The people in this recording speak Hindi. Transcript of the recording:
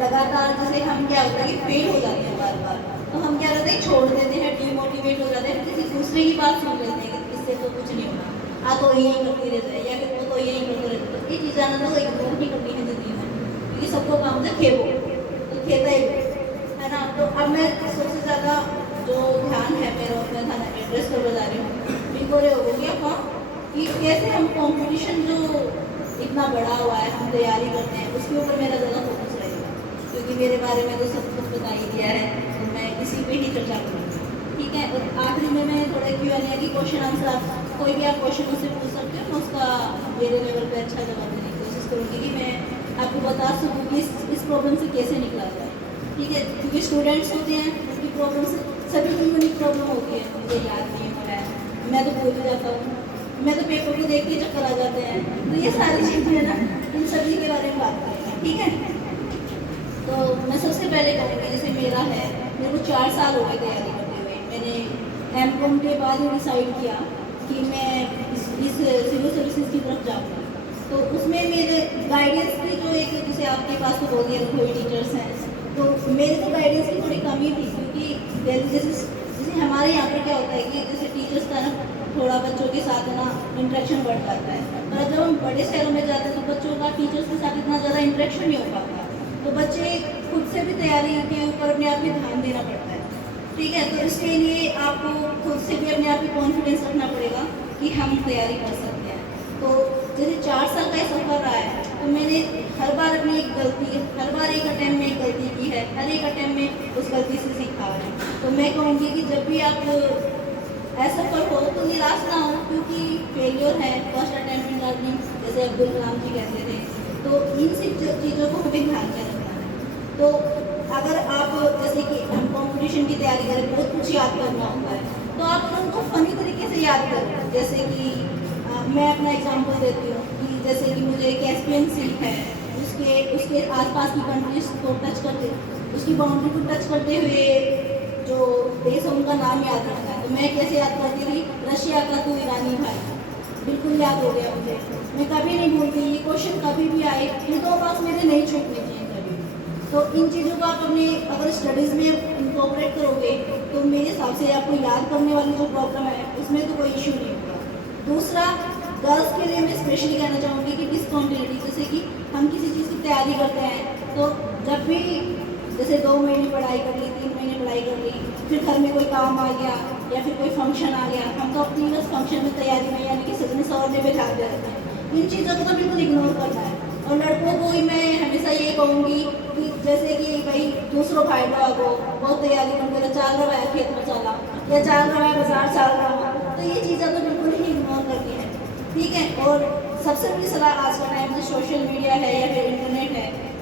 लगातार जैसे हम क्या होता है कि फेल हो जाते हैं बार बार, तो हम क्या करते हैं छोड़ देते हैं, डीमोटिवेट हो जाते हैं, किसी दूसरे की बात सुन लेते हैं कि इससे तो कुछ नहीं होना, तो यही करती रहता है, या फिर वो तो यही करते रहते हैं। तो ये चीज़ें ना तो इग्नोर नहीं करनी है ज़िंदगी में, क्योंकि सबको काम होता है खेबो, तो खेता ही है ना। तो अब मैं सबसे ज़्यादा जो ध्यान है मेरा, मैं थाना एड्रेस कर बता रही हूँ, बिल्कुल हो गया हाँ, कि कैसे हम कंपटीशन जो इतना बड़ा हुआ है हम तैयारी करते हैं, उसके ऊपर मेरा ज़्यादा फोकस रहेगा, क्योंकि मेरे बारे में तो सब कुछ बता ही दिया है, तो मैं इसी पे ही चर्चा करूँगी, ठीक है। और आखिरी में मैं थोड़ा Q&A की क्वेश्चन आंसर, आप कोई भी आप क्वेश्चन मुझसे पूछ सकते हो, मैं उसका मेरे लेवल पे अच्छा जवाब देने की कोशिश करूँगी कि मैं आपको बता सकूँ कि इस प्रॉब्लम से कैसे निकला जाए, ठीक है। क्योंकि स्टूडेंट्स होते हैं, उनकी प्रॉब्लम से सभी की यूनिक प्रॉब्लम होती है, मुझे याद नहीं हो रहा है, मैं तो भूल जाता हूँ, मैं तो पेपर को देख के चक्कर आ जाते हैं, तो ये सारी चीज़ें है ना, इन सभी के बारे में बात करेंगे, ठीक है। तो मैं सबसे पहले कहूँगी, जैसे मेरा है, मेरे को 4 साल हो गए तैयारी करते हुए, मैंने M.Com के बाद ही डिसाइड किया कि मैं इस सिविल सर्विसेज की तरफ जाऊँगी। तो उसमें मेरे गाइडेंस की जो एक, जैसे आपके पास तो बहुत ही अनुभवी टीचर्स हैं, तो मेरे को गाइडेंस की थोड़ी कमी थी, क्योंकि जैसे हमारे यहाँ पर क्या होता है कि जैसे टीचर्स का ना थोड़ा बच्चों के साथ ना इंटरेक्शन बढ़ जाता है, पर जब हम बड़े शहरों में जाते हैं तो बच्चों का टीचर्स के साथ इतना ज़्यादा इंटरेक्शन नहीं हो पाता, तो बच्चे खुद से भी तैयारी के ऊपर अपने आप में ध्यान देना पड़ता है, ठीक है। तो इसके लिए आपको खुद से भी अपने आप में कॉन्फिडेंस रखना पड़ेगा कि हम तैयारी कर सकते हैं। तो जैसे 4 साल का ये सफ़र रहा है, तो मैंने हर बार अपनी एक गलती, हर बार एक अटैम्प्ट में एक गलती की है, हर एक अटैम्प्ट में उस गलती से सीखा है। तो मैं कहूँगी कि जब भी आप असफल हो तो निराश ना हो, क्योंकि फेलियर है, फर्स्ट अटैम्प्ट इन लर्निंग, जैसे अब्दुल कलाम जी कहते थे, तो इन सब चीज़ों को हमें ध्यान में रखना है। तो अगर आप जैसे कि हम कंपटीशन की तैयारी करें, बहुत कुछ याद करना होता है, तो आप उनको फनी तरीके से याद करें, जैसे कि मैं अपना एग्जांपल देती हूँ कि जैसे कि मुझे कैस्पियन सी है, उसके आसपास की कंट्रीज को टच करते, उसकी बाउंड्री को टच करते हुए जो देश है उनका नाम याद रखना है। तो मैं कैसे याद करती थी, रशिया का तो ईरानी भाई, बिल्कुल याद हो गया मुझे, मैं कभी नहीं भूलती, ये क्वेश्चन कभी भी आए, ये 2 मार्क्स मेरे नहीं छूटने चाहिए कभी। तो इन चीज़ों को आप अपने अगर स्टडीज़ में इंकॉर्पोरेट करोगे, तो मेरे हिसाब से आपको याद करने वाली जो प्रॉब्लम है उसमें तो कोई इशू नहीं होगा। दूसरा, गर्ल्स के लिए मैं स्पेशली कहना चाहूँगी कि डिसकॉन्टिन्यूटी, जैसे कि हम किसी चीज़ की तैयारी करते हैं, तो जब भी जैसे 2 महीने पढ़ाई कर ली, 3 महीने पढ़ाई कर ली, फिर घर में कोई काम आ गया या फिर कोई फंक्शन आ गया, हम तो अपनी बस फंक्शन में तैयारी में यानी कि सजने सवरने में ध्यान दे देते हैं। इन चीज़ों को तो बिल्कुल इग्नोर करना है। और लड़कों को ही मैं हमेशा ये कहूँगी कि जैसे कि भाई दूसरों फायदा हो, बहुत तैयारी करते रहे, चाल रहा है खेत में चला या चाल रहा है बाजार चल रहा हो, तो ये चीज़ें तो बिल्कुल ही इग्नोर करनी है, ठीक है। और सबसे बड़ी सलाह आज का टाइम जो सोशल मीडिया है या फिर इंटरनेट है,